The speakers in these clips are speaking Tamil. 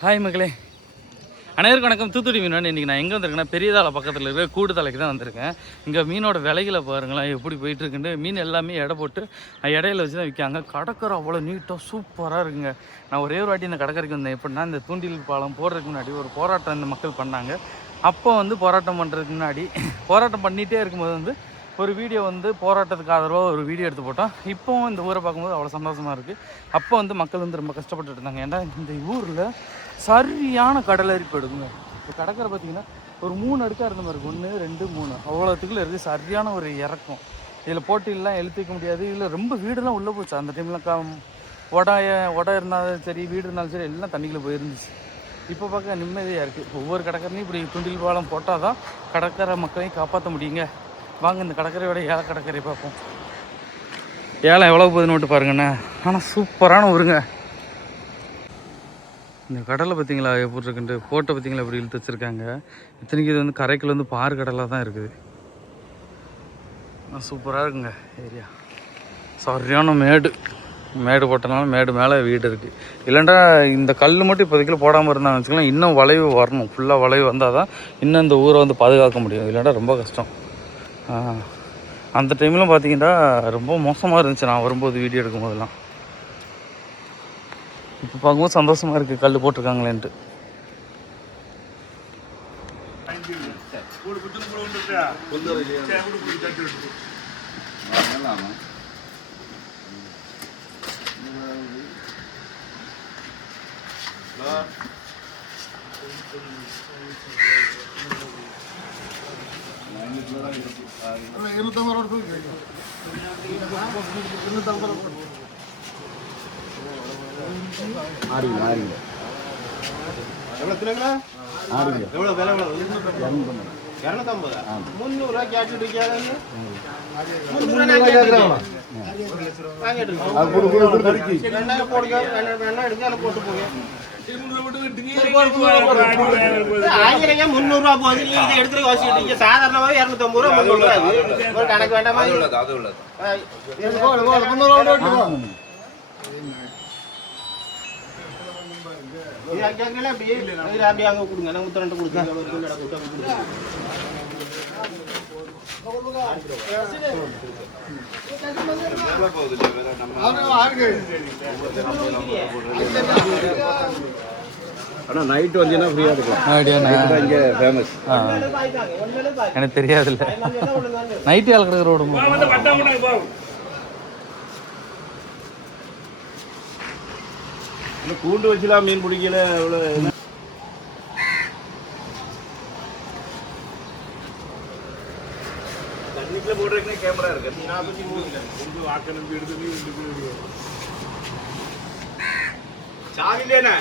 ஹாய் மக்களே, அனைவருக்கும் வணக்கம். தூத்துக்குடி மீன் இன்றைக்கி நான் எங்கே வந்திருக்கேன்னா பெரியதாளை பக்கத்தில் இருக்கிற கூடுதலைக்கு தான் வந்திருக்கேன். இங்கே மீனோட விலைகளை பாருங்களேன் எப்படி போயிட்டுருக்குன்னு. மீன் எல்லாமே எடை போட்டு இடையில வச்சு தான் விற்காங்க. கடற்கரை அவ்வளோ நீட்டாக சூப்பராக இருக்குங்க. நான் ஒரே ஒரு வாட்டி இந்த கடற்கரைக்கு வந்தேன். எப்படின்னா இந்த தூண்டில் பாலம் போடுறதுக்கு முன்னாடி ஒரு போராட்டம் இந்த மக்கள் பண்ணாங்க. அப்போ போராட்டம் பண்ணுறதுக்கு முன்னாடி போராட்டம் பண்ணிகிட்டே இருக்கும்போது ஒரு வீடியோ போராட்டத்துக்கு ஆதரவாக ஒரு வீடியோ எடுத்து போட்டோம். இப்போவும் இந்த ஊரை பார்க்கும்போது அவ்வளோ சந்தோஷமாக இருக்குது. அப்போ மக்கள் ரொம்ப கஷ்டப்பட்டுட்டு இருந்தாங்க. ஏன்னா இந்த ஊரில் சரியான கடலரிப்பு எடுக்குங்க. இப்போ கடற்கரை பார்த்திங்கன்னா ஒரு 3 அடுக்காக இருந்த மாதிரி இருக்கும். 1 2 3 அவ்வளோத்துக்குள்ளே இருக்குது. சரியான ஒரு இறக்கம். இதில் போட்டிலாம் எழுத்திக்க முடியாது. இதில் ரொம்ப வீடெல்லாம் உள்ளே போச்சு. அந்த டைமில் உடை இருந்தாலும் சரி, வீடு இருந்தாலும் சரி, எல்லாம் தண்ணிக்குள்ளே போயிருந்துச்சு. இப்போ பார்க்க நிம்மதியாக இருக்குது. ஒவ்வொரு கடற்கரையும் இப்படி துண்டில் பாலம் போட்டால் தான் கடற்கரை மக்களையும் காப்பாற்ற முடியுங்க. வாங்க இந்த கடற்கரையோட ஏழை கடற்கரை பார்ப்போம். ஏலம் எவ்வளோ போகுதுன்னு மட்டும் பாருங்கண்ணே. ஆனால் சூப்பரான ஊருங்க. இந்த கடலை பார்த்திங்களா எப்படி இருக்குன்ட்டு, போட்டை பார்த்திங்களா எப்படி இழுத்து வச்சுருக்காங்க. இத்தனைக்கு இது கரைக்குள்ள பாறு கடலாக தான் இருக்குது. சூப்பராக இருக்குங்க ஏரியா. சரியான மேடு போட்டனால மேடு மேலே வீடு இருக்குது. இல்லைண்டா இந்த கல் மட்டும் இப்போதைக்கு போடாமல் இருந்தாங்கன்னு வச்சுக்கலாம். இன்னும் வளைவு வரணும். ஃபுல்லாக வளைவு வந்தால் தான் இன்னும் இந்த ஊரை பாதுகாக்க முடியும். இல்லைண்டா ரொம்ப கஷ்டம். அந்த டைம்லாம் பார்த்திங்கன்னா ரொம்ப மோசமாக இருந்துச்சு நான் வரும்போது வீடியோ எடுக்கும் போதெல்லாம். இப்போ பார்க்கும்போது சந்தோஷமாக இருக்குது கல் போட்டிருக்காங்களேன்ட்டு. சாதாரணமாக 250 ரூபா கணக்கு வேண்டாமா? அப்படியே அங்கே கொடுங்க. நான் உத்தரண்டு கொடுத்தேன். ஆனால் நைட்டு வந்தீங்கன்னா ஃப்ரீயாக இருக்கலாம். இங்கே ஃபேமஸ். எனக்கு தெரியாதுல்ல. நைட்டு ஆளுக்கிற ரோடு கூண்டு வச்சுலாம் மீன் பிடிக்கல. அவ்வளோ தண்ணிக்குள்ள போடுறதுக்குன்னே கேமரா இருக்கு. 43 வாக்க நம்பி எடுத்து சாவிலேண்ணே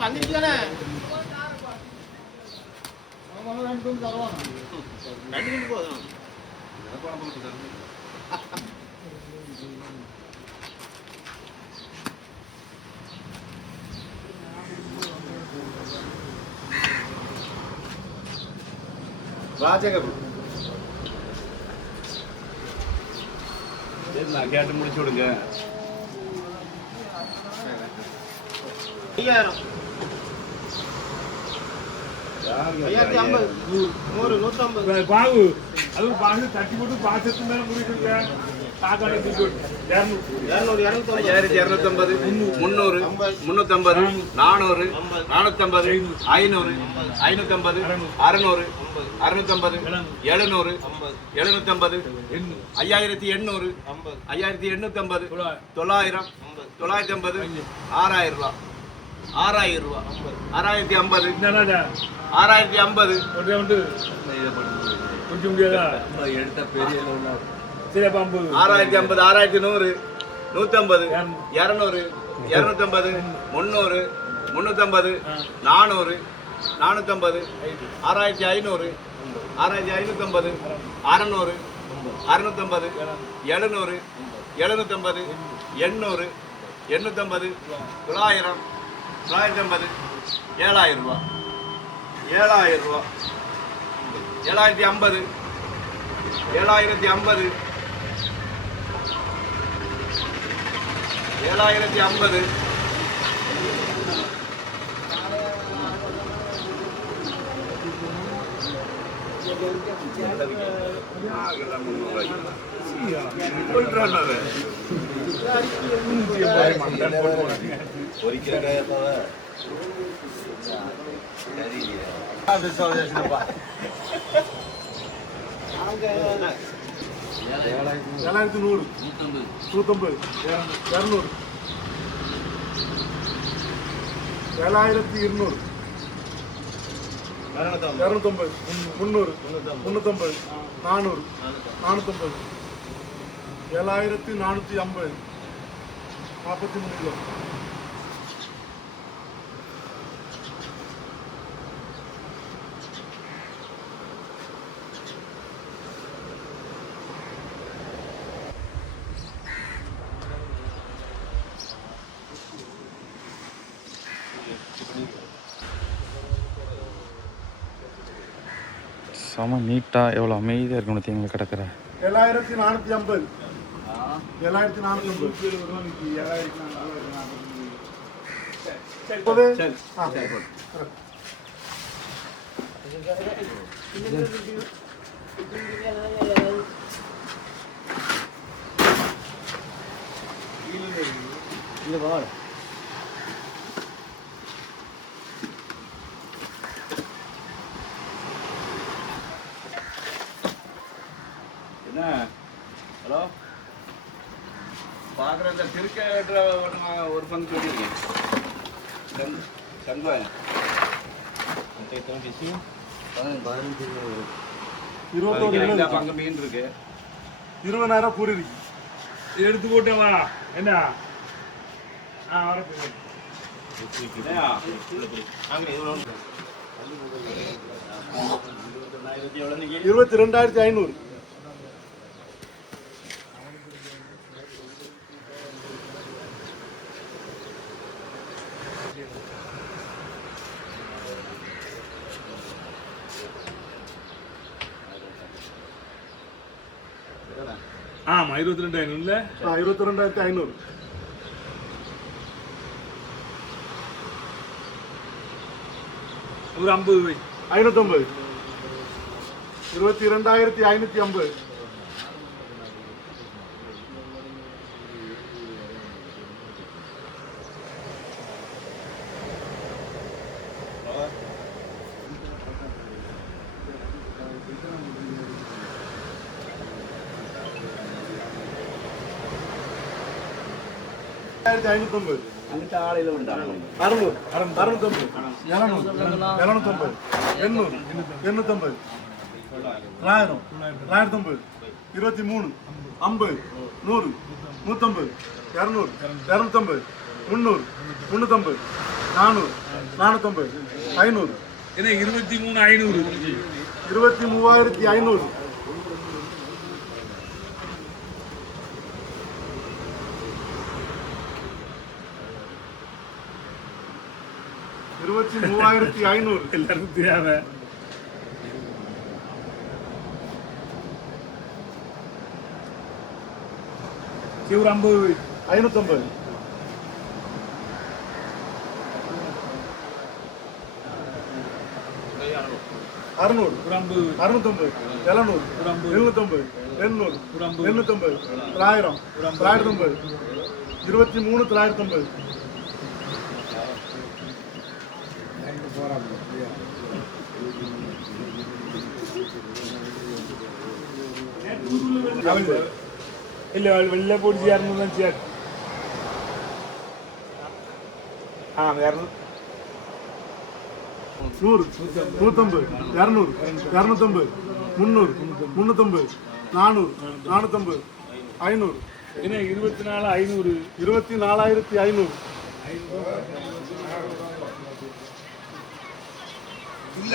பண்ணிருக்கானே போதும். நான் கேட்டு முடிச்சு விடுங்க. 5000 பாவு அது பாகு தட்டி போட்டு பாசத்து மேல முடிக்கிட்டு சாக்காடு 250 350 350 400 450 500 550 600 650 700 750 5800 5850 900 950 6000 ரூபா 6000 ரூபா 6050 6050 கொஞ்சம் முடியாதா எடுத்த பெரிய 6050 6100 150 200 250 300 350 400 450 6500 6550 600 650 700 750 800 850 900 950 7000 ரூபா 7000 ரூபா 7,050 7,050 7,050 7,100 150 200 7,200 250 300 350 400 450 7,450 43 கிலோ. செம நீட்டாக எவ்வளோ அமைதியாக இருக்கணும் பார்த்தீங்களா கிடக்குற. 7,450 7,450 என்ன ஹலோ பார்க்குற இந்த திருக்க வெட்டுற ஒரு பங்கு சொல்லிருக்கேன் சங்குவாங்க 21 பங்கு மீன் இருக்கு 20,000 கூறி இருக்கு. எடுத்து போட்டவா என்ன என்னையா? 22,500 ஆமா 22,000 இல்ல 22,500 ஒரு 50 வை 550 22,550 550 அங்கிட்ட ஆளையில் உண்டாங்க 600 650 700 750 800 850 900 950 23 50 100 150 200 250 300 350 400 450 500 என்ன 23,500 23,500 23,500 எல்லாருக்கும் தேவை ஒரு 50 வை 550 600 ஒரு 50 650 700 750 800 850 900 950 23,950 இல்ல வெளில போட்டு 200 தான் சேர் 200 100 150 200 250 300 350 400 450 500 என்ன 24,500 24,500 இல்ல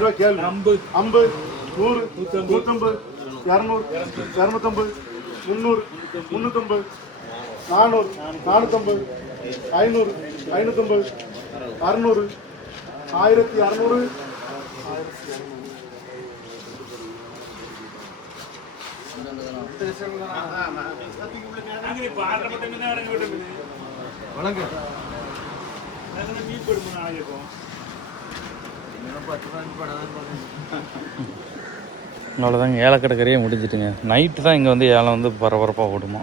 ரூபாய் கேள்வி 50 100 150 200 250 300 350 400 450 500 550 600 1600 അങ്ങനെ പാർലമെന്റ് തന്നെ ഇറങ്ങി വിട്ടത് അങ്ങനെ മീൻ പെടുമ്പോൾ നാളെപ്പോ அவ்வளோதாங்க ஏலக்கடை கறியே முடிஞ்சிட்டுங்க. நைட்டு தான் இங்கே வந்து ஏலம் வந்து பரபரப்பாக ஓடுமா.